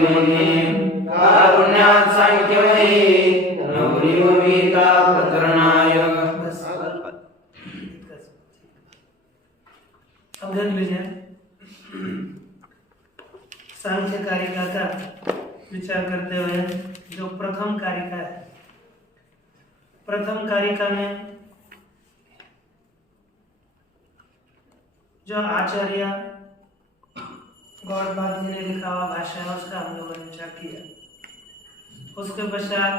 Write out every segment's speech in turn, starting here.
मुनीन् कारुण्यात् सांख्यमयी नवनीवमीता प्रकरणाय। अब देख लीजिए सांख्य कारिका का विचार करते हुए जो प्रथम कारिका है, प्रथम कारिका में जो आचार्य गौड़पाद जी ने लिखा हुआ भाषा है उसका हम लोगों ने विचार किया। उसके पश्चात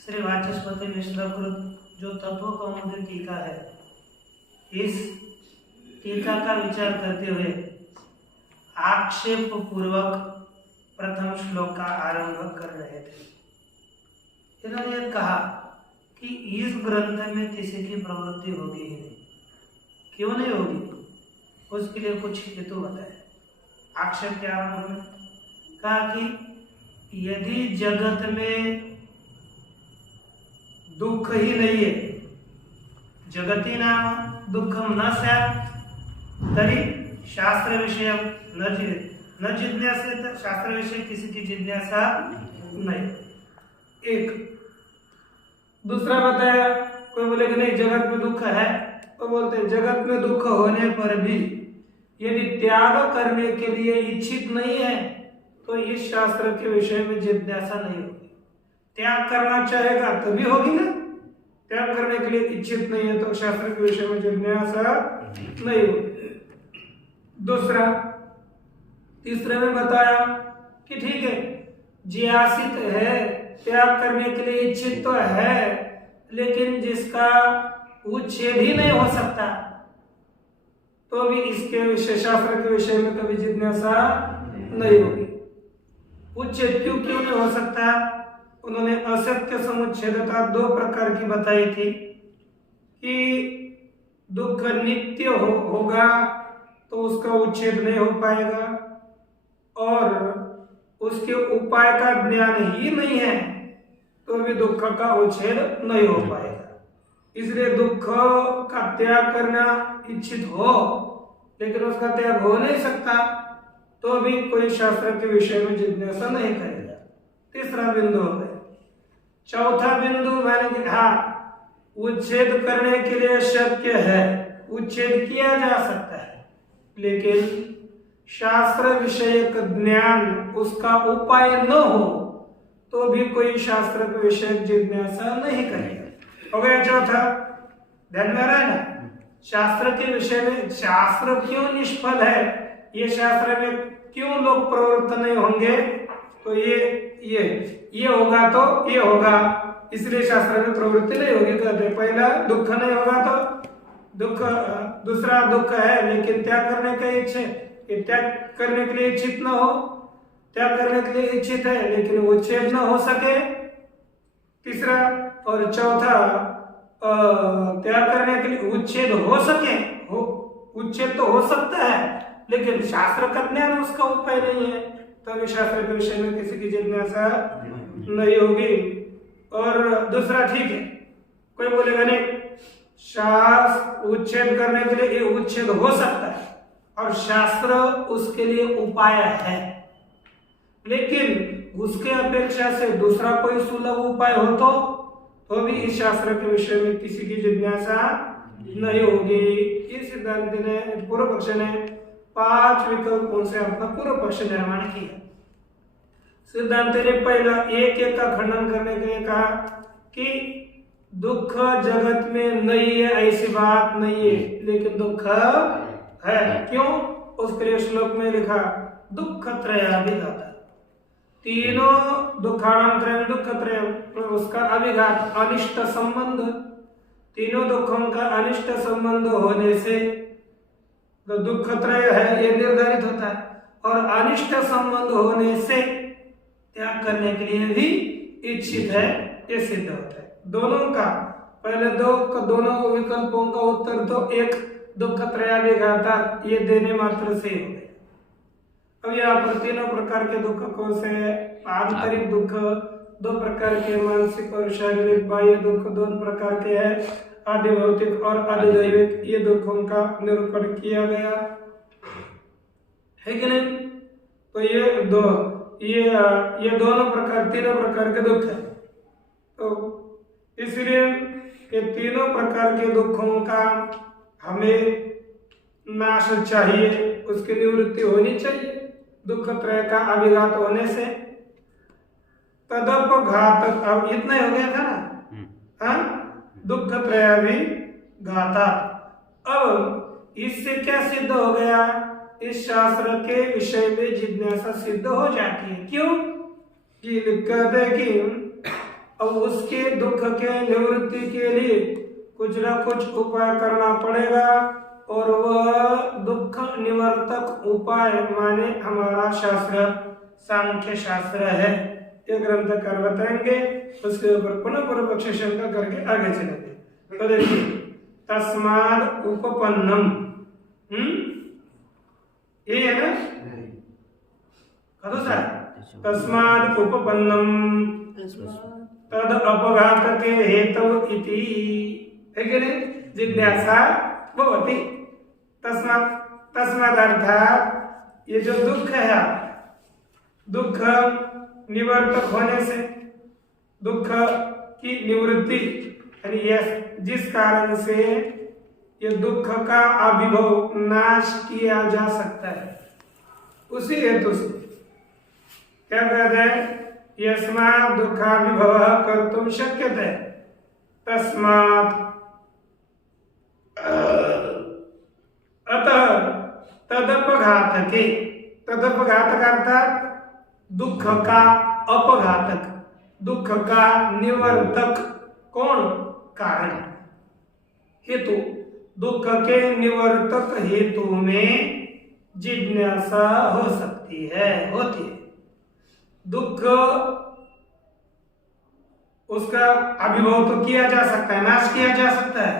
श्री वाचस्पति मिश्रकृत जो तत्व कौमुदी टीका है, इस टीका का विचार करते हुए आक्षेप पूर्वक प्रथम श्लोक का आरंभ कर रहे थे। इन्होंने कहा कि इस ग्रंथ में किसी की प्रवृत्ति होगी ही नहीं। क्यों नहीं होगी? उसके लिए कुछ हेतु बताए। आक्षेप के आरंभ में कहा कि यदि जगत में दुख ही नहीं है, जगती नाम दुखम न स्यात् तरी शास्त्र विषय न जिज्ञासे, शास्त्र विषय किसी की जिज्ञासा नहीं। एक दूसरा बताया, कोई बोले कि नहीं जगत में दुख है, तो बोलते हैं जगत में दुख होने पर भी यदि त्याग करने के लिए इच्छित नहीं है तो इस शास्त्र के विषय में जिज्ञासा नहीं होगी। त्याग करना चाहेगा तभी होगी ना। त्याग करने के लिए इच्छित नहीं है तो शास्त्र के विषय में जिज्ञासा नहीं होगी। दूसरा, तीसरे में बताया कि ठीक है जियासित है, त्याग करने के लिए इच्छित तो है, लेकिन जिसका उच्छेद ही नहीं हो सकता तो भी इसके विषय शास्त्र के विषय में कभी जिज्ञासा नहीं होगी। उच्छेद क्यों नहीं हो सकता? उन्होंने असत्य समुच्छेदता दो प्रकार की बताई थी कि दुख नित्य होगा तो उसका उच्छेद नहीं हो पाएगा, और उसके उपाय का ज्ञान ही नहीं है तो भी दुख का उच्छेद नहीं हो पाएगा। इसलिए दुख का त्याग करना इच्छित हो लेकिन उसका त्याग हो नहीं सकता तो भी कोई शास्त्र के विषय में जिज्ञासा नहीं करेगा। तीसरा बिंदु हो गया। चौथा बिंदु मैंने कहा उच्छेद करने के लिए शक्य है, उच्छेद किया जा सकता है, लेकिन शास्त्र विषयक ज्ञान उसका उपाय न हो तो भी कोई शास्त्र के विषय जिज्ञासा नहीं करेगा। हो गया चौथा। ध्यान में आ रहा है ना? शास्त्र के विषय में शास्त्र क्यों निष्फल है, ये शास्त्र में क्यों लोग प्रवृत्त नहीं होंगे, तो ये होगा तो ये होगा, इसलिए शास्त्र में प्रवृत्ति नहीं होगी। कहते पहला दुख नहीं होगा तो दुख, दूसरा दुख है लेकिन त्याग करने का इच्छा, त्याग करने के लिए इच्छित न हो, त्याग करने के लिए इच्छित है लेकिन उच्छेद न हो सके, तीसरा। और चौथा त्याग करने के लिए उच्छेद हो सके, उच्छेद तो हो सकता है लेकिन शास्त्र का ज्ञान उसका उपाय नहीं है तो शास्त्र के विषय में किसी की जिज्ञासा नहीं होगी। और दूसरा, ठीक है कोई बोलेगा नहीं शास्त्र उच्छेद करने के लिए ये उच्छेद हो सकता है और शास्त्र उसके लिए उपाय है, लेकिन उसके अपेक्षा से दूसरा कोई सुलभ उपाय हो तो भी इस शास्त्र के विषय में किसी की जिज्ञासा नहीं होगी। इस सिद्धांत ने, पूर्व पक्ष ने 5 विकल्पों से अपना पूर्व पक्ष निर्माण किया। सिद्धांत ने पहला एक का खंडन करने के लिए कहा कि दुख जगत में नहीं है, ऐसी बात नहीं है, लेकिन दुख है। क्यों? उसके लिए श्लोक में लिखा दुख त्रयाभिघात, तीनों दुखाणां त्रयं दुख त्रयं, उसका अभिघात अनिष्ट संबंध, तीनों दुखों का अनिष्ट संबंध होने से जो दुख त्रय है ये निर्धारित होता है, और अनिष्ट संबंध होने से त्याग करने के लिए भी इच्छित है ये सिद्ध होता है। दोनों का पहले दोनों विकल्पों का उत्तर तो एक दुख त्रयाभिघात ये देने मात्र से हो गया। अब यहाँ पर तीनों प्रकार के दुख कौन से है? आंतरिक दुख 2 प्रकार के, मानसिक और शारीरिक, बाह्य दुख 2 प्रकार के हैं, आदि भौतिक और आदि दैविक। ये दुखों का निरूपण किया गया है कि नहीं? तो ये ये दोनों प्रकार, तीनों प्रकार के दुख है। तो इसलिए ये तीनों प्रकार के दुखों का हमें नाश चाहिए, उसकी निवृत्ति होनी चाहिए दुख त्रय का अभिघात होने से। तदपघातक, अब इतना ही हो गया था ना, हाँ, दुख त्रय अभिघाता। अब इससे क्या सिद्ध हो गया, इस शास्त्र के विषय में जिज्ञासा सिद्ध हो जाती है। क्यों कि कहते हैं कि अब उसके दुख के निवृत्ति के लिए कुछ ना कुछ उपाय करना पड़ेगा, और वह दुख निवर्तक उपाय माने हमारा शास्त्र सांख्य शास्त्र है। ये ग्रंथ कर बताएंगे, उसके ऊपर पुनः पूर्व पक्ष शंका करके आगे चलेंगे। तो देखिए, तस्माद उपपन्नम, ये है ना, दूसरा तस्माद उपपन्नम तद अपघात के हेतु इति, है कि नहीं, जिज्ञासा भवति। तस्माद अर्थात ये जो दुख है, दुख निवर्तक होने से, दुख की निवृत्ति, यानी ये जिस कारण से ये दुख का अभिभव नाश किया जा सकता है, उसी हेतु से क्या कहते हैं, यस्मात् दुःखाभिभवः कर्तुं शक्यते तस्मात् अतः तदपघातके, तदपघातक अर्थात दुख का अपघातक, दुख का निवर्तक, कौन, कारण, हेतु, दुख के निवर्तक हेतु में जिज्ञासा हो सकती है, होती है। दुख उसका अभिभव तो किया जा सकता है, नाश किया जा सकता है,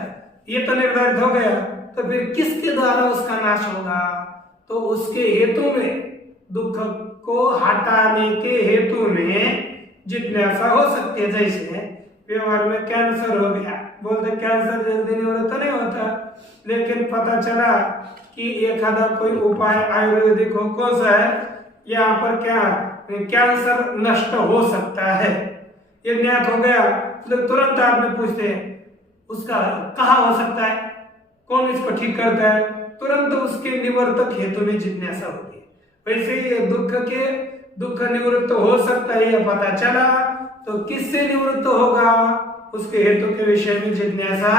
ये तो निर्धारित हो गया। तो फिर किसके द्वारा उसका नाश होगा, तो उसके हेतु में, दुख को हटाने के हेतु में जिज्ञासा हो सकती है। जैसे व्यवहार में कैंसर हो गया, बोलते कैंसर जल्दी निवृत्त नहीं होता, लेकिन पता चला कि एक आधा कोई उपाय आयुर्वेदिक हो, कौन सा है, यहाँ पर क्या कैंसर नष्ट हो सकता है, ये ज्ञात हो गया। तो तुरंत आदमी पूछते हैं उसका कहाँ हो सकता है, कौन इसको ठीक करता है, तुरंत उसके निवर्तक हेतु में जिज्ञासा होती है। वैसे ही दुख निवृत्त हो सकता है, यह पता चला, तो किससे निवृत्त होगा, उसके हेतु के विषय में जिज्ञासा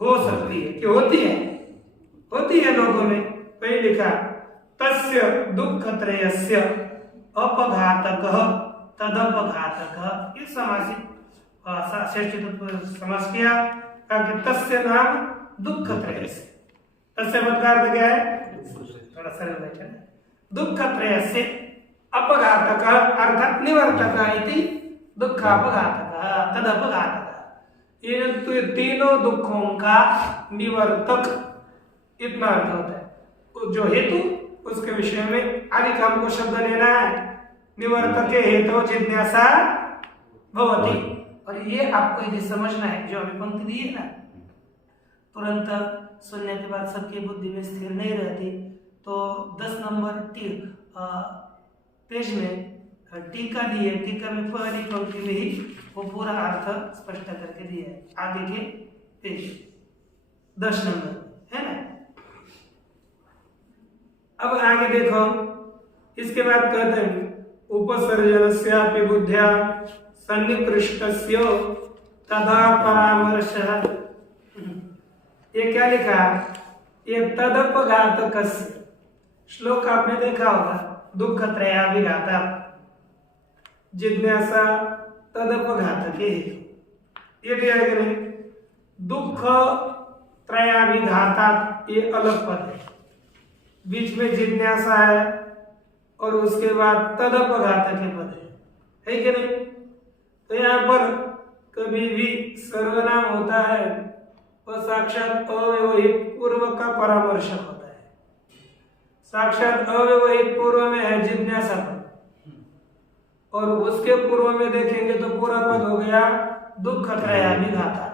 हो सकती है, कि होती है लोगों में। वही लिखा, तस्य दुख त्रयस्य अपघातकः तदपघातकः, इस समासिक समास किया, कि तस्य नाम दुख त्रयस्य, तस्य मतलब क्या है, थोड़ा सरल बैठा, दुख त्रयस्य अपघातकः अर्थात निवर्तकः इति दुःखापघातकः तदपघातकः, ये तो तीनों दुखों का निवर्तक, इतना अर्थ होता है। जो हेतु, उसके विषय में आदि काम को शब्द लेना है, निवर्तक हेतु जिज्ञासा भवति। और ये आपको यदि समझना है, जो अभी पंक्ति दी है ना, तुरंत सुनने के बाद सबकी बुद्धि में स्थिर नहीं रहती, तो 10 नंबर पेज में टीका दी है, टीका में पहली पंक्ति में ही वो पूरा अर्थ स्पष्ट करके दिया है, आगे के पेज 10 नंबर है ना। अब आगे देखो, इसके बाद कहते हैं उपसर्जनस्यापि बुद्ध्या सन्निकृष्टस्य तदा परामर्शः। ये क्या लिखा, ये तदपघातकस्य, श्लोक आपने देखा होगा, दुख त्रयाभिघाता जिज्ञासा तदपघातके, ये दिया गया नहीं, दुख त्रयाभिघाता ये अलग पद है, बीच में जिज्ञासा है, और उसके बाद तदपघातके पद है कि नहीं। तो यहाँ पर कभी भी सर्वनाम होता है वह साक्षात अव्यवहित पूर्व का परामर्शक होता है, साक्षात अव्यवहित पूर्व में है जिज्ञासा पद, और उसके पूर्व में देखेंगे तो पूरा पद हो गया दुख त्रयाभिघाता।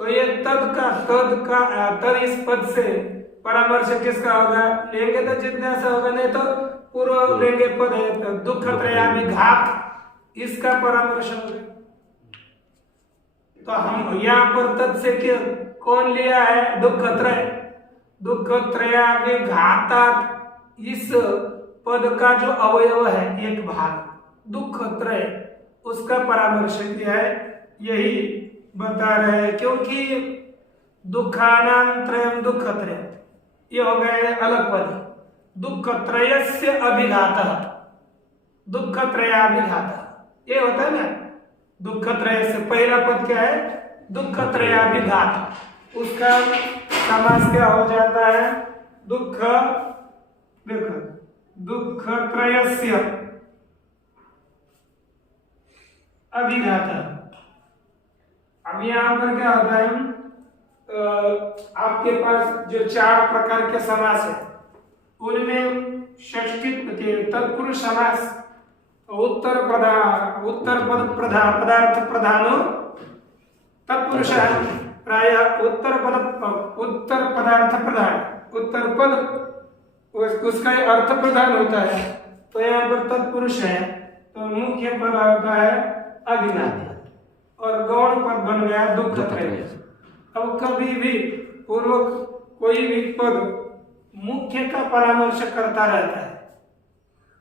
तो ये तद इस पद से परामर्श किसका होगा, लेंगे तो जिज्ञासा होगा, नहीं तो पूर्व लेंगे पद है तो दुख त्रयाभिघात, इसका परामर्श हो गया। तो हम यहाँ पर तत् से क्या कौन लिया है? दुख त्रय। दुख त्रयाभिघातात, इस पद का जो अवयव है एक भाग दुख त्रय, उसका परामर्श किया है, यही बता रहे हैं। क्योंकि दुखानां त्रयम दुख त्रय, ये हो गए अलग पद। दुख त्रयस्य अभिघातः, दुख त्रयाभिघातः, ये होता है ना। दुख त्रय से पहला पद क्या है? दुख त्रयाभिघात, उसका समास क्या हो जाता है? दुख, देखो दुख त्रयस्य अभिघातः। अब यहाँ पर क्या होता है? आपके पास जो 4 प्रकार के समास है उनमें षष्ठी तत्पुरुष समास, उत्तर पद प्रधान पदार्थ प्रधानो तत्पुरुष है, प्राय उत्तर पदार्थ प्रधान, उत्तर पद उसका अर्थ प्रधान होता है, तो यहाँ पर तत्पुरुष है, तो मुख्य पद होता है अभिघात और गौण पद बन गया दुख त्रय। अब कभी भी पूर्व कोई भी पद मुख्य का परामर्श करता रहता है,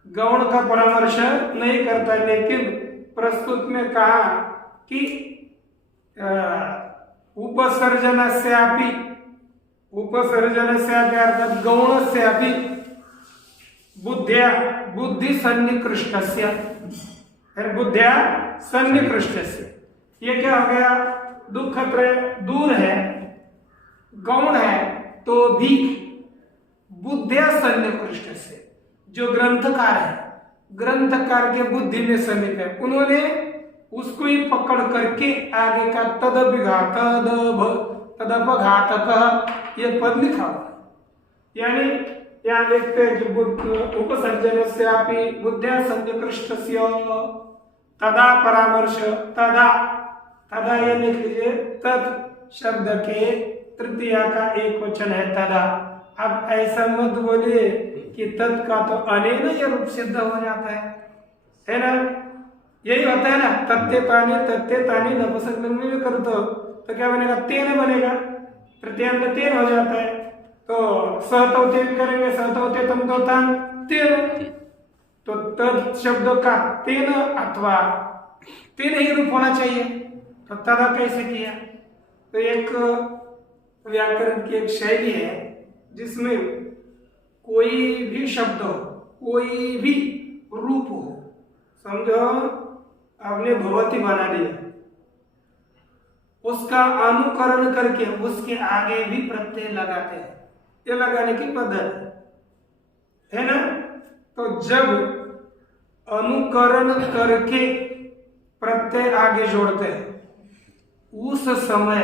गौण का परामर्श नहीं करता। लेकिन प्रस्तुत में कहा कि उपसर्जनस्यापि अर्थात गौणस्यापि बुद्धि सन्निकृष्टस्य, बुद्धिया सन्निकृष्टस्य, ये क्या हो गया? दुख त्रय दूर है, गौण है, तो भी बुद्धिया सन्निकृष्ट से, जो ग्रंथकार है, ग्रंथकार के बुद्धि में समीप है, उन्होंने उसको ही पकड़ करके आगे का तदपघातक ये पद लिखा हुआ। यानी यहाँ देखते हैं कि उपसर्जनस्यापि बुद्धिया सन्निकृष्टस्य, तदा परामर्श, तदा ये लिख लीजिए, तत् शब्द के तृतीय का एक वचन है तदा। अब ऐसा मत बोलिए कि तत् का तो अनेन ये रूप सिद्ध हो जाता है ना? यही होता है ना, तत्ते तानी नपुंसकलिंग में भी कर दो तो क्या बनेगा? तेन बनेगा, तृतीयांत तेन हो जाता है। तो सहतौते भी करेंगे, सहतौते तम तो तान तेन, तो तत् शब्द का तेन अथवा तेन ही रूप होना चाहिए, तो तदा कैसे किया? तो एक व्याकरण की एक शैली है जिसमें कोई भी शब्द हो, कोई भी रूप हो, समझो आपने भगवती बना दिया, उसका अनुकरण करके उसके आगे भी प्रत्यय लगाते हैं, ये लगाने की पद्धति है ना। तो जब अनुकरण करके प्रत्यय आगे जोड़ते हैं उस समय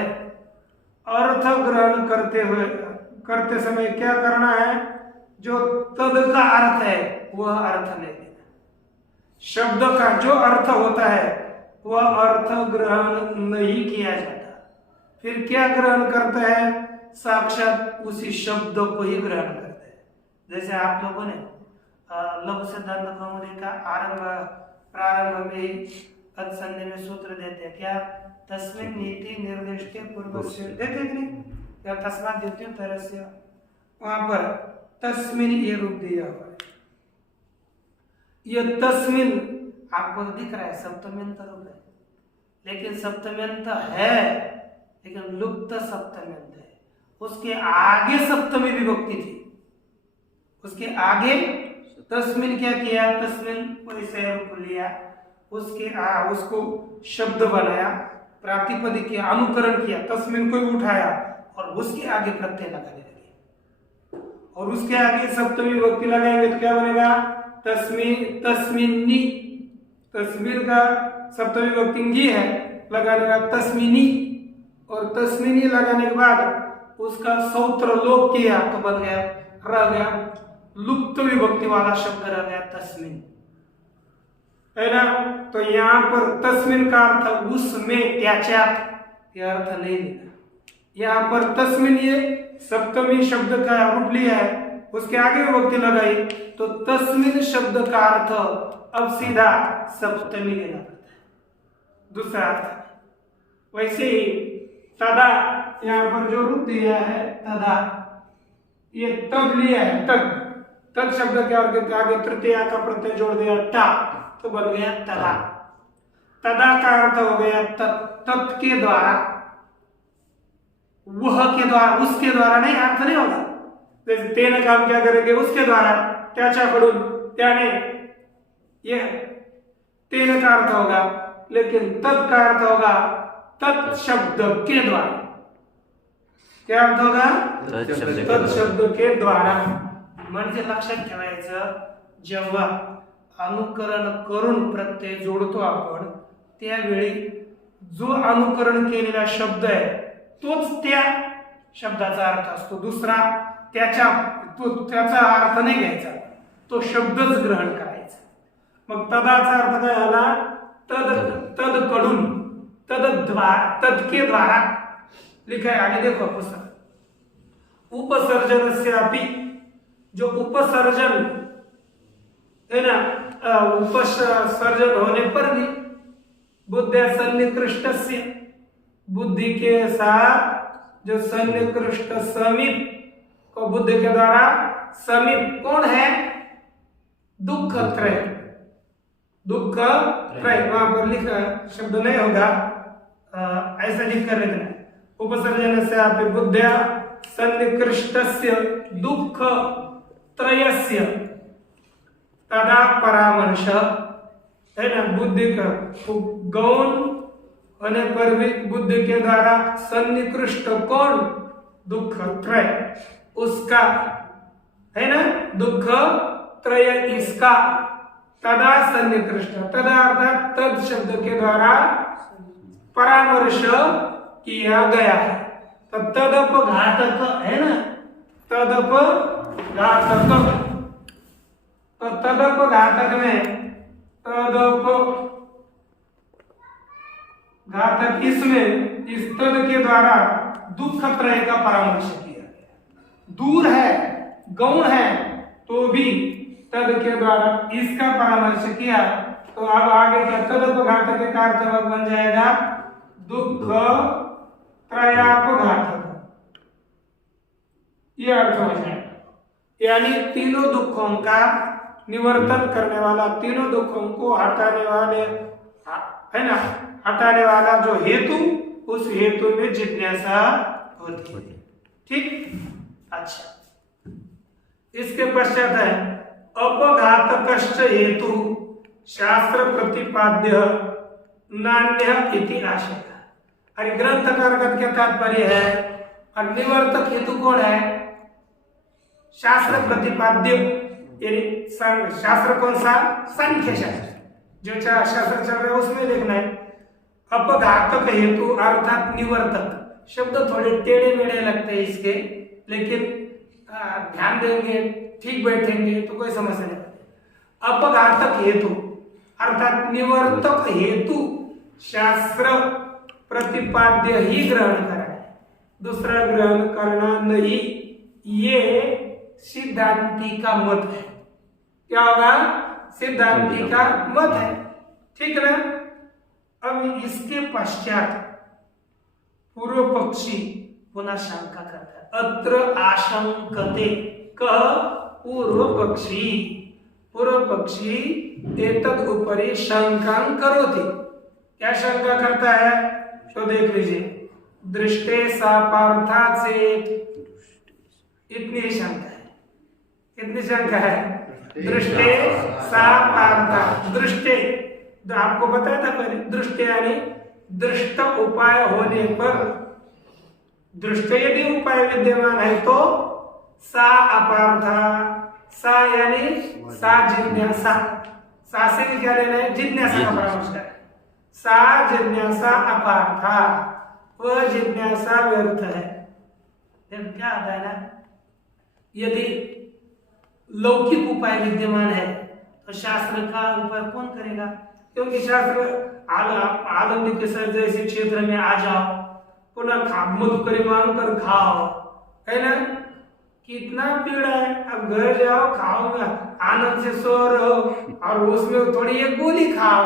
अर्थ ग्रहण करते समय क्या करना है? जो तद का अर्थ है वह अर्थ नहीं देना, शब्द का जो अर्थ होता है वह अर्थ ग्रहण नहीं किया जाता। फिर क्या ग्रहण करता है? साक्षात उसी शब्द को ही ग्रहण करते हैं। जैसे आप लोगों ने लघु सिद्धांत कौमुदी का प्रारंभ में तत्संधि में सूत्र देते हैं क्या? तस्मिन् नीति निर्दिष्टे पूर्वस्य देते नहीं या तस्मात् द्वितीय तरस्य, वहां पर तस्मिन् ये रूप दिया हुआ है। ये तस्मिन् आपको तो दिख रहा है सप्तम्यंत रूप है, लेकिन सप्तम्यंत है लेकिन लुप्त सप्तम्यंत है। उसके आगे सप्तमी विभक्ति थी, उसके आगे तस्मिन् क्या किया? तस्मिन् परिचय रूप लिया, उसको शब्द बनाया, प्रातिपदिक किया, अनुकरण किया, तस्मिन् को उठाया और उसके आगे प्रत्यय लगाने लगे, और उसके आगे सप्तमी विभक्ति लगाएंगे तो क्या बनेगा? तस्मिन्नी, तस्मीर का सप्तमी विभक्ति गी है, लगाने का तस्मिनी, और तस्मिनी लगाने के बाद उसका सौत्र लोप किया तो बन गया, रह गया लुप्त विभक्ति वाला शब्द रह गया तस्मिन, है ना। तो यहाँ पर तस्मिन का अर्थ उसमें, त्याच्यात, यह अर्थ नहीं लेना। यहाँ पर तस्मिन ये सप्तमी शब्द का रूप लिया है, उसके आगे विभक्ति लगाई तो तस्मिन शब्द का अर्थ अब सीधा सप्तमी लेना पड़ता है, दूसरा अर्थ। वैसे ही तदा, यहाँ पर जो रूप दिया है तदा, ये तब लिया है, तद शब्द के आगे तृतीया का प्रत्यय जोड़ दिया टा, तो बन गया तदा। तदा का अर्थ हो गया तत् के द्वारा, वह के द्वारा, उसके द्वारा नहीं, अर्थ नहीं होगा। जैसे तेन काम क्या करेंगे, उसके द्वारा, त्याच्याकडून, त्याने, ये तेन का अर्थ होगा, लेकिन तत् का अर्थ होगा तत् शब्द के द्वारा। क्या अर्थ होगा? तत् शब्द के द्वारा। म्हणजे लक्षात ठेवायचं, जेव्हा अनुकरण करून प्रत्यय जोडतो आपण, त्यावेळी जो अनुकरण केलेला शब्द आहे तोच त्या शब्दाचा अर्थ असतो, दुसरा त्याचा अर्थ नाही घ्यायचा, तो शब्दच ग्रहण करायचा। मग तदाचा अर्थ काय झाला? तद कडून, तद के द्वारा लिखा है, आगे देखो पुस्तक। उपसर्जनस्यापि, जो उपसर्जन है ना, उपसर्जन होने पर भी बुद्धिया सन्निकृष्टस्य, बुद्धि के साथ जो सन्निकृष्ट समीप को बुद्धि के द्वारा, समीप कौन है? दुख त्रय, दुख त्रय, वहां पर लिखा शब्द नहीं होगा, ऐसा लिख कर लिखना। उपसर्जन से आप बुद्धिया सन्निकृष्टस्य दुख त्रयस्य तदा परामर्श, है ना, बुद्धि का गौण होने पर भी बुद्धि के द्वारा सन्निकृष्ट कौन? दुख त्रय, उसका, है ना, दुख त्रय इसका, तदा सन्निकृष्ट, तदा अर्थात तद शब्द के द्वारा परामर्श किया गया है। तो तदपघातक है ना, तदपघातक, तो तदपघातक में घातक, इसमें इस तद के द्वारा दुख त्रय का परामर्श किया गया। दूर है, गौण है, तो भी तद के द्वारा इसका परामर्श किया, तो अब आगे क्या? तदपघातक का अर्थ बन जाएगा दुख त्रयापघातक, ये अर्थ हो जाएगा। यानी तीनों दुखों का निवर्तन करने वाला, तीनों दुखों को हटाने वाले, है ना, हटाने वाला जो हेतु, उस हेतु में जिज्ञासा होती है। ठीक, अच्छा। इसके पश्चात है अपघातकश्च हेतु शास्त्र प्रतिपाद्य नान्य इति आशय। और ग्रंथ का क्या तात्पर्य है? और निवर्तक हेतु कौन है? शास्त्र प्रतिपाद्य, यानी शास्त्र कौन सा? सांख्य शास्त्र, जो शास्त्र चल रहा है उसमें लिखना है। अपघातक हेतु अर्थात निवर्तक, शब्द थोड़े टेढ़े मेढ़े लगते हैं इसके, लेकिन ध्यान देंगे, ठीक बैठेंगे तो कोई समस्या नहीं। अपघातक हेतु अर्थात निवर्तक हेतु शास्त्र प्रतिपाद्य ही ग्रहण करा है, दूसरा ग्रहण करना नहीं, ये सिद्धांती का मत है। क्या होगा? सिद्धांती का मत है, ठीक है ना। अब इसके पश्चात पूर्व पक्षी पुनः शंका करता है। अत्र आशंकते, कह पूर्व पक्षी, पूर्व पक्षी एतद उपरि शंकां करोति। क्या शंका करता है? तो देख लीजिए, दृष्टे सापार्थात् से, इतनी शंका है। कितनी शंका है? दृष्टे सापार्थात्, दृष्टे, आपको बताया था पहले, दृष्टि यानी दृष्ट उपाय होने पर, दृष्ट यदि उपाय विद्यमान है तो सा अपार्था, सा यानी सा जिज्ञासा, सा से क्या लेना है? जिज्ञासा का परामर्श है। सा जिज्ञासा अपार्था, वह जिज्ञासा व्यर्थ है। क्या आता है ना, यदि लौकिक उपाय विद्यमान है तो शास्त्र का उपाय कौन करेगा? क्योंकि शास्त्र आनंद के सर जैसे क्षेत्र में आ जाओ, पुनः मधुकरी मांग कर खाओ, है ना, कितना पीड़ा है। अब घर जाओ, खाओगा, आनंद से सो रहो और उसमें थोड़ी एक गोली खाओ।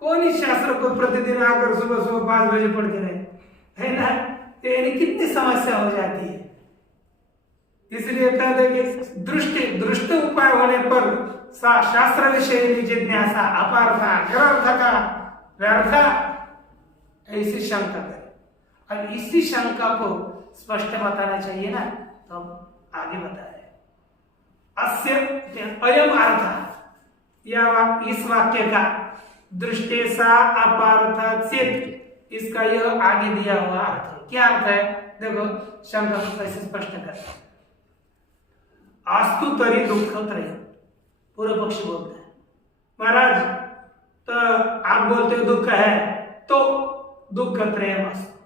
कौन इस शास्त्र को प्रतिदिन आकर सुबह सुबह 5 बजे पढ़ते रहे, है ना? यानी कितनी समस्या हो जाती है। इसलिए कहते कि दृष्ट उपाय होने पर शास्त्र विषय जिज्ञासा अपार्था निरर्थका व्यर्था, ऐसी शंका करें। और इसी शंका को स्पष्ट बताना चाहिए ना, तो आगे बताए अस्य अयम अर्थ, इस वाक्य का दृष्टि सा अपार्थ चेत, इसका यह आगे दिया हुआ अर्थ है। क्या अर्थ है? देखो शंका को कैसे स्पष्ट कर। आस्तु तरी दुख त्रय, पूर्व पक्षी बोलते हैं महाराज, तो आप बोलते हो दुख है, तो दुख त्रय अस्तु,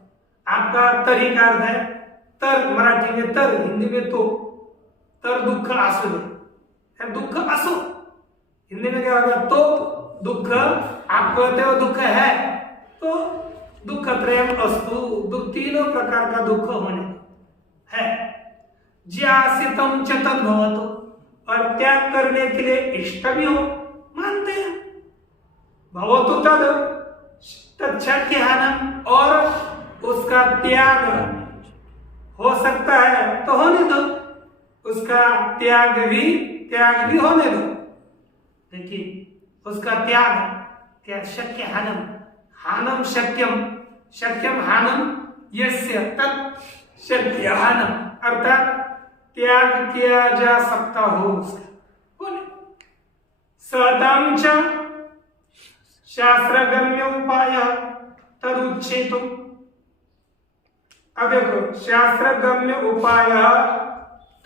आपका तरी का अर्थ है तर, मराठी में तर, हिंदी में तो, तर दुख आसु है, दुख आसु, हिंदी में क्या होगा? तो दुख, आप कहते हो दुख है, तो दुख त्रयम अस्तु, तीनों प्रकार का दुख होने है। ज्यासितम च तद्भवतु, और त्याग करने के लिए इष्ट भी हो, मानते हैं। भवतु तद तच्छक्यहानम, और उसका त्याग हो सकता है तो होने दो, उसका त्याग भी होने दो। देखिए उसका त्याग शक्य हानम शक्यम हानम यस्य तत् शक्य हानम, अर्थात त्याग किया जा सकता हो उसका। सताम च शास्त्रगम्य उपाय तदुच्छेतुम, अब देखो शास्त्रगम्य उपाय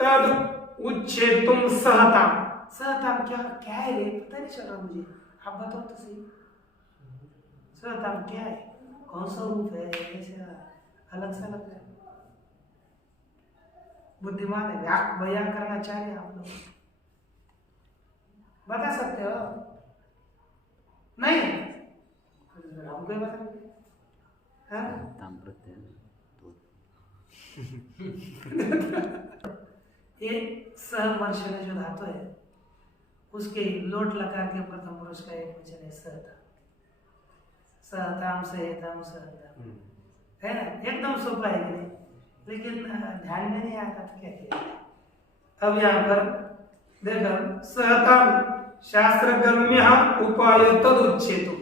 तद उच्छेतुम सहताम, सहताम क्या है रे? पता नहीं चल रहा मुझे, आप बताओ तो सही। सहताम क्या है? कौन सा रूप है? ऐसा अलग सा लग रहा है। बुद्धिमान है, बयान करना चाह रहे आप लोग, बता सकते हो? नहीं हमको ही बता। ये सहमर्षण जो धातु है, उसके लोट लकार के प्रथम पुरुष का एक वचन है सहता, सहताम सहेताम सहताम, है ना? एकदम सोपा है कि नहीं? लेकिन ध्यान में नहीं आता तो क्या किया। अब यहाँ पर देखो सहताम शास्त्रगम्य उपाय तद उच्छेतुम,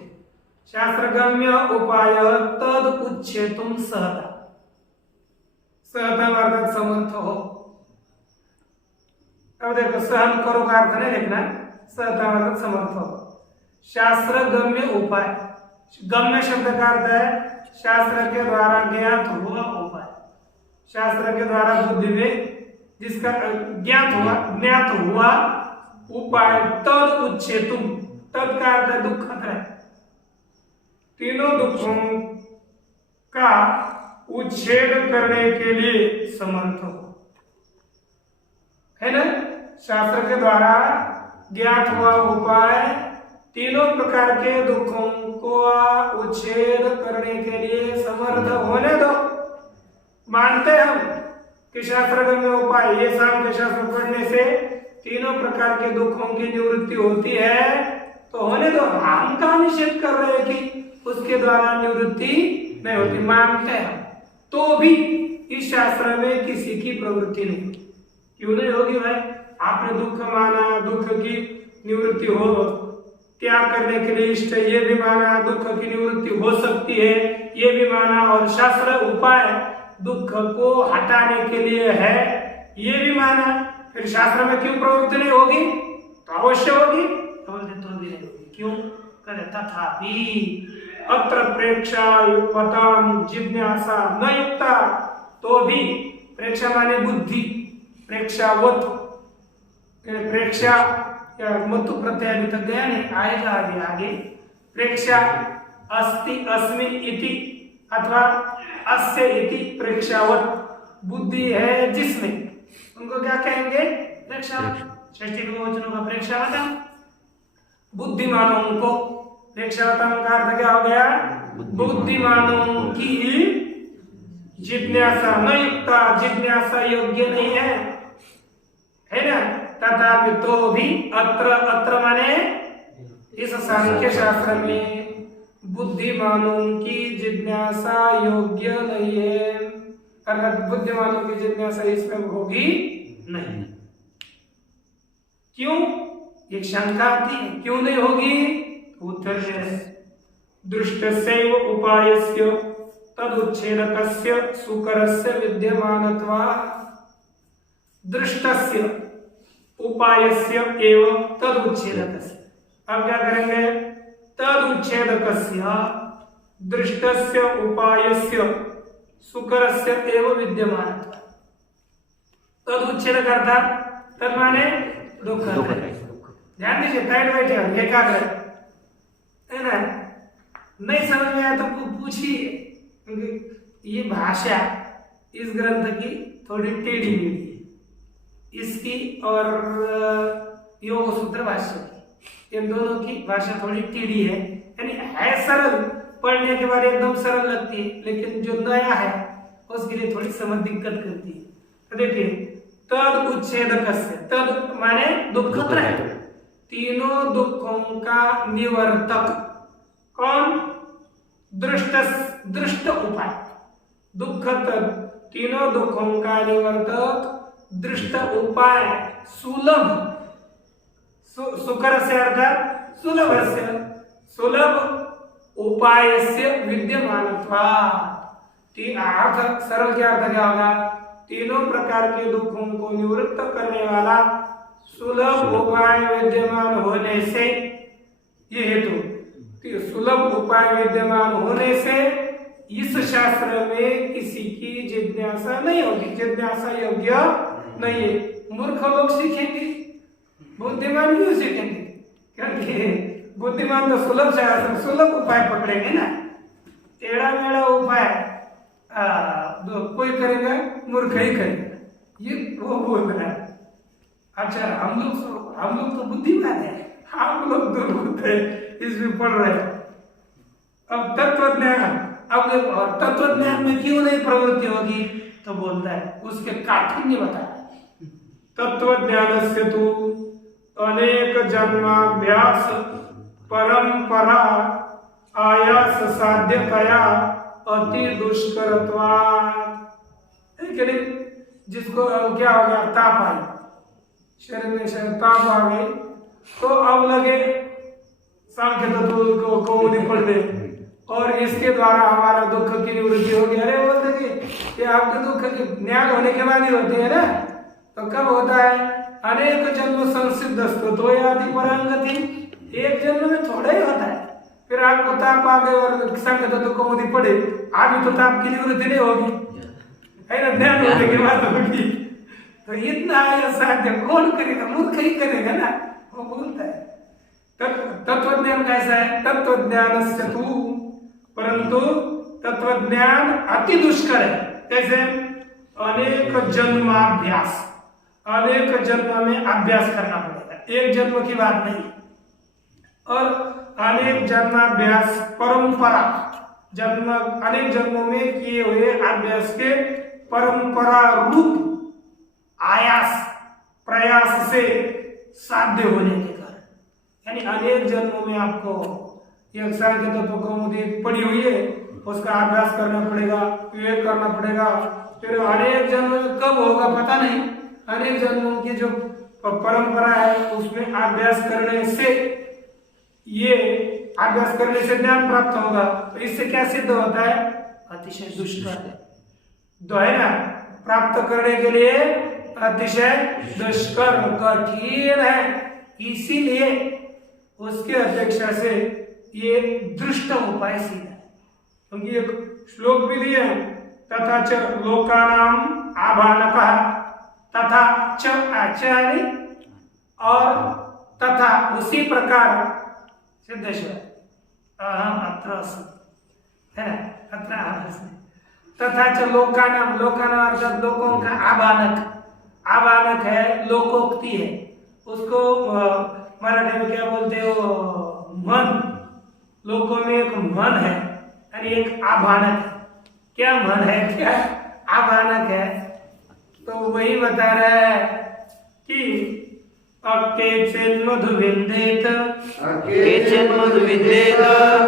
शास्त्रगम्य उपाय तद उच्छेतुम सहता, सहता अर्थात समर्थ हो। अब देखो सहन करो का अर्थ नहीं लिखना, सहता अर्थात समर्थ हो। शास्त्रगम्य उपाय, गम्य शब्द का अर्थ है शास्त्र के द्वारा ज्ञात हुआ उपाय, शास्त्र के द्वारा बुद्धि में जिसका ज्ञात हुआ उपाय तद उच्छेतुम, तद का अर्थ है दुख है, तीनों दुखों का उच्छेद करने के लिए समर्थ हो, है ना? शास्त्र के द्वारा ज्ञात हुआ उपाय तीनों प्रकार के दुखों को उच्छेद करने के लिए समर्थ होने दो। मानते हम कि शास्त्रगम्य उपाय, ये सांख्य शास्त्र पढ़ने से तीनों प्रकार के दुखों की निवृत्ति होती है, तो होने दो। हम का निषेध कर रहे हैं कि उसके द्वारा निवृत्ति नहीं होती, मानते हैं, तो भी इस शास्त्र में किसी की प्रवृत्ति नहीं होती। क्यों नहीं होगी भाई? आपने दुख माना, दुख की निवृत्ति हो, त्याग करने के लिए इष्ट, ये भी माना, दुख की निवृत्ति हो सकती है, ये भी माना, और शास्त्र उपाय दुख को हटाने के लिए है, ये भी माना, फिर शास्त्र में क्यों प्रवृत्ति नहीं होगी? तो अवश्य होगी, तो भी नहीं होगी। क्यों? कहते तथापि अत्र प्रेक्षा युक्तम जिज्ञासा न युक्ता, तो भी प्रेक्षा माने बुद्धि, प्रेक्षावत, प्रेक्षा मतु प्रत्यय अभी तक गया नहीं, आएगा आगे। प्रेक्षा अस्ति अस्मि इति अथवा अस्य इति प्रेक्षावत, बुद्धि है जिसमें, उनको क्या कहेंगे? प्रेक्षावत। षष्ठी बहुवचनों का प्रेक्षावतम, बुद्धिमानों को। प्रेक्षावतम का अर्थ क्या हो गया? बुद्धिमानों की जिज्ञासा न युक्ता, जिज्ञासा योग्य नहीं है, है ना। तथापि तो भी अत्र माने इस सांख्य शास्त्र में बुद्धिमानों की जिज्ञासा योग्य नहीं है, अर्थात बुद्धिमानों की जिज्ञासा इसमें होगी नहीं। क्यों? एक शंका आती है, क्यों नहीं होगी? उत्तर है दृष्टस्यैव उपायस्य तदुच्छेदकस्य सुकरस्य विद्यमानत्वात्। दृष्टस्य उपायस्य एव तदुच्छेदकस्य। अब क्या करेंगे? तदुच्छेदकस्य दृष्टस्य उपायस्य सुकरस्य एव विद्यमानत्वात्। तदुच्छेदक अर्थात तद माने दुख। ध्यान दीजिए, टाइट बैठे हो, एकाग्र है ना। नहीं समझ में आया तो पूछिए, क्योंकि ये भाषा इस ग्रंथ की थोड़ी टेढ़ी मेढ़ी है, इसकी और योग सूत्र भाष्य की, इन दोनों की भाषा थोड़ी टेढ़ी है। यानी है सरल, पढ़ने के बाद एकदम सरल लगती है, लेकिन जो नया है उसके लिए थोड़ी समझ दिक्कत करती है। तो देखिए, तद उच्छेदकस्य, तद माने दुख त्रय, तीनों दुखों का निवर्तक कौन? दृष्ट उपाय। दुख तीनों दुखों का निवर्तक दृष्ट उपाय सुलभ, सुकर से अर्थात सुलभ से, सुलभ उपाय से विद्यमानत्वात्। अर्थ सरल क्या अर्थ क्या होगा? तीनों प्रकार के दुखों को निवृत्त करने वाला सुलभ उपाय विद्यमान होने से, ये हेतु सुलभ उपाय विद्यमान होने से इस शास्त्र में किसी की जिज्ञासा नहीं होगी, जिज्ञासा योग्य नहीं है। मूर्ख लोग सीखेंगे, बुद्धिमान क्यों सीखेंगे? क्योंकि बुद्धिमान तो सुलभ शास्त्र, सुलभ उपाय पकड़ेंगे ना। टेढ़ा मेढ़ा उपाय कोई करेगा, मूर्ख ही करेगा, ये वो बोल रहा है। अच्छा, हम लोग तो बुद्धिमान है, हम लोग दुर्बुद्ध है, इसमें पढ़ रहे हैं। अब तत्वज्ञान, अब और तत्वज्ञान में क्यों नहीं प्रवृत्ति होगी? तो बोलता है उसके काठिन्य बताया। तत्वज्ञानस्य तु अनेक जन्माभ्यास परंपरा आयास साध्यतया अति दुष्करत्वात्। जिसको क्या हो गया? ताप आई, शरीर में ताप आ गई, तो अब लगे सांख्य तत्व को पढ़ दे और इसके द्वारा हमारा दुख की निवृत्ति होगी। अरे बोलते कि आपके दुख की ज्ञान होने के बाद ही होते हैं ना। तो कब होता है? अनेक जन्म संसिद्ध तो यादि परांगति, एक जन्म में थोड़ा ही होता है। फिर आपको ताप आ गए और सांख्य तत्व को मोदी पढ़े, अभी तो ताप की निवृत्ति नहीं होगी, है ना, ज्ञान होने के बाद होगी। तो इतना साध्य कौन करेगा? मूर्ख ही करेगा ना। वो बोलता है तत्वज्ञान कैसा है? तत्वज्ञानस्य तु, परंतु तत्वज्ञान अति दुष्कर है। कैसे? अनेक जन्माभ्यास, अनेक जन्म में अभ्यास करना पड़ेगा, एक जन्म की बात नहीं। और अनेक जन्माभ्यास परंपरा, जन्म अनेक जन्मों में किए हुए अभ्यास के परंपरा रूप आयास प्रयास से साध्य होने के कारण, यानी अनेक जन्मों में आपको एक सांख्य तत्व कौमुदी पड़ी हुई है, उसका अभ्यास करना पड़ेगा, विवेक करना पड़ेगा। फिर अनेक जन्म कब होगा पता नहीं, अनेक जन्मों की जो परंपरा है उसमें अभ्यास करने से, ये अभ्यास करने से ज्ञान प्राप्त होगा। तो इससे क्या सिद्ध होता है? अतिशय दुष्कर है, तो है ना, प्राप्त करने के लिए अतिशय दुष्कर कठिन है। इसीलिए उसके अपेक्षा से ये दृष्ट उपाय सीधा है। क्योंकि एक श्लोक भी दिए हैं, तथा च लोकानाम आभानकः, तथा च आचार्य, और तथा उसी प्रकार सिद्धेश्वर अहम अत्र है ना, अत्र तथा च लोकानाम, लोकानाम अर्थात लोगों का आभानक, आभानक है, लोकोक्ति है, उसको मराठी में क्या बोलते हो? मन। लोकों में एक मन है, यानी एक आभानक है। क्या मन है? क्या आभानक है? तो वही बता रहा है कि अकेचिन्मधुविन्देत केचिन्मधुविद्येत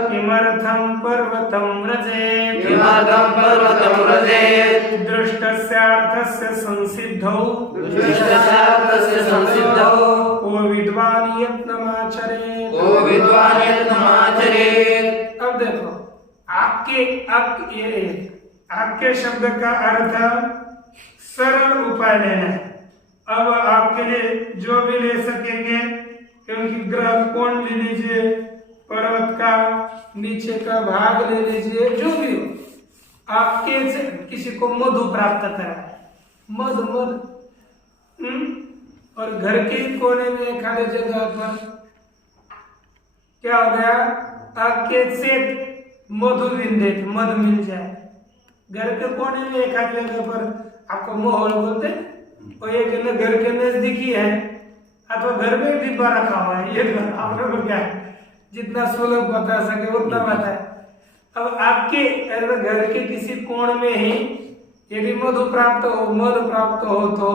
किमर्थं पर्वतं व्रजेत् किमर्थं पर्वतं व्रजेत् दृष्टस्यार्थस्य संसिद्धौ दृष्टस्यार्थस्य संसिद्धौ को विद्वान् यत्नमाचरेत् को विद्वान् यत्नमाचरेत्। अब देखो आपके शब्द का अर्थ सरल उपाय लेना है। अब आपके लिए जो भी ले सकेंगे, क्योंकि ग्रह कोण ले लीजिए, पर्वत का नीचे का भाग ले लीजिए, जो भी हो आपके से किसी को मधु प्राप्त करा है, मध और घर के कोने में खाली जगह पर क्या हो गया, आपके से मधु विंदेत मध मिल जाए। घर के कोने में एक आध जगह पर आपको मोहल बोलते, और एक घर के नजदीक ही है, अथवा घर में डिब्बा रखा हुआ है, ये आप लोगों को क्या है, जितना सुलभ बता सके उतना बताए। अब आपके घर के किसी कोण में ही यदि मध प्राप्त हो तो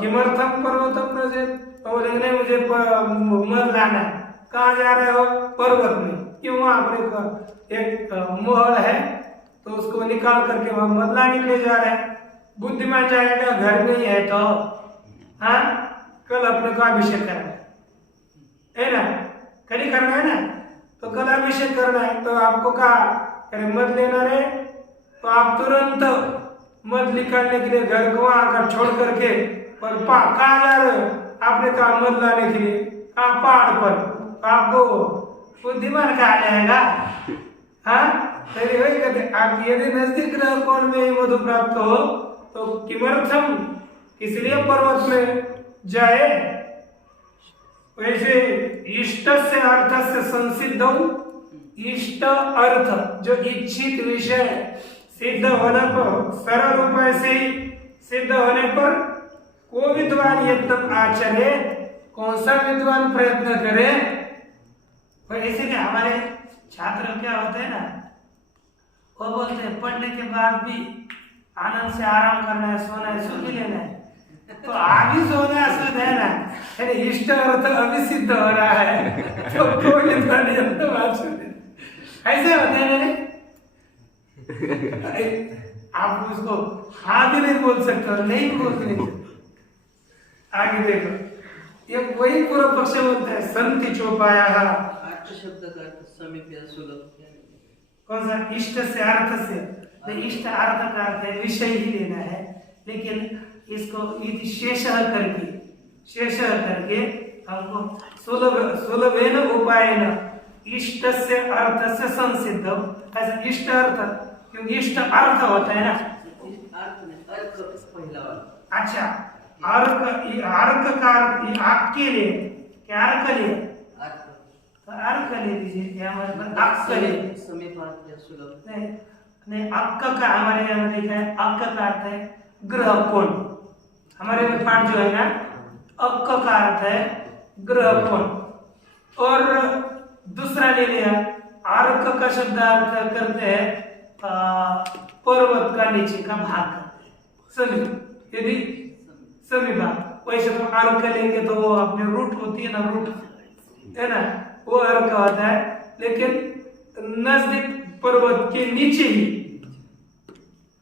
किमर्थम पर्वतम व्रजेत, और बोलेंगे मुझे मध लाना है। कहाँ जा रहे हो? पर्वत में। क्यों? वहां पर एक महल है, तो उसको निकाल करके वहां मध लाने के लिए जा रहे हैं। बुद्धिमान जाएगा घर में ही है तो हाँ कल अपने को अभिषेक करना है ना, कल ही करना है ना, तो कल अभिषेक करना है, तो आपको कहा अरे मध लेना रे, तो आप तुरंत मध निकालने के लिए घर को आकर छोड़ करके और कहाँ जा रहे हो? आपने कहा मध लाने के लिए, कहा पहाड़ पर, आपको बुद्धिमान कहा जाएगा। हाँ वही कहते, आप यदि नजदीक रह कोण में ही मधु प्राप्त हो तो किमर्थम, इसलिए पर्वत में जाए। वैसे इष्ट से अर्थ से संसिद्ध, इष्ट अर्थ जो इच्छित विषय सिद्ध होने पर, सरल उपाय से सिद्ध होने पर को विद्वान यत्न आचरे, कौन सा विद्वान प्रयत्न करे। ऐसे कि हमारे छात्र क्या होते हैं ना, वो बोलते हैं पढ़ने के बाद भी आनंद से आराम करना है, सोना है, सो भी लेना है, तो अभी सोना है, सो देना है, इष्ट अर्थ अभी सिद्ध हो रहा है, तो कोई ऐसे होते हैं ना। आप उसको हाँ भी नहीं बोल सकते और नहीं बोल नहीं सकते। आगे देखो, ये वही पूरा पक्ष बोलता है संति चौपाया शब्द का समीप या सुलभ, कौन सा? इष्ट से अर्थ से, तो इष्ट अर्थ का अर्थ है विषय ही लेना है, लेकिन इसको शेष करके हमको सुलभेन उपायेन इष्ट से अर्थ से संसिद्ध, ऐसा इष्ट अर्थ, क्योंकि इष्ट अर्थ होता है ना, पहला वाला। अच्छा अर्क का आपके लिए क्या अर्क लिए, तो अर्क ले लीजिए, हमारे पास अर्क ले समीपात या सुलभ नहीं अक्क का हमारे यहाँ में लिखा है, अक्क का अर्थ है ग्रह कोण, हमारे में पाठ जो है ना अक्क का अर्थ है ग्रह कोण। और दूसरा ले लिया अर्क का शब्द अर्थ करते हैं पर्वत का नीचे का भाग, समीप, यदि समीप भाग, वैसे तो अर्क लेंगे तो वो अपने रूट होती है ना, रूट है ना, वो अर्क होता है, लेकिन नजदीक पर्वत के नीचे ही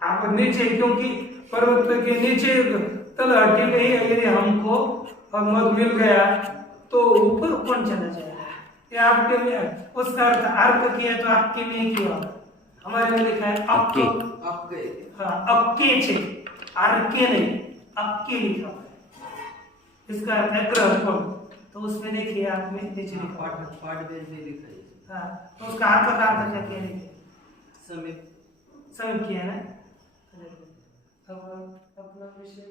आप नीचे, क्योंकि पर्वत के नीचे तलहटी में ही यदि हमको मध मिल गया तो ऊपर कौन चला जाएगा, ये आपके में उसका अर्थ अर्क किया तो आपके में क्यों, हमारे में लिखा है अक्के, हाँ अक्के छे, अर्के नहीं अक्के लिखा है, इसका अर्थ है ग्रह कोण। तो उसमें देखिए आप में नीचे लिखा पाठ में लिखा है, हाँ तो उसका अर्थ का अर्थ क्या किया लिखे, समीप समीप किया ना। अब अपना विषय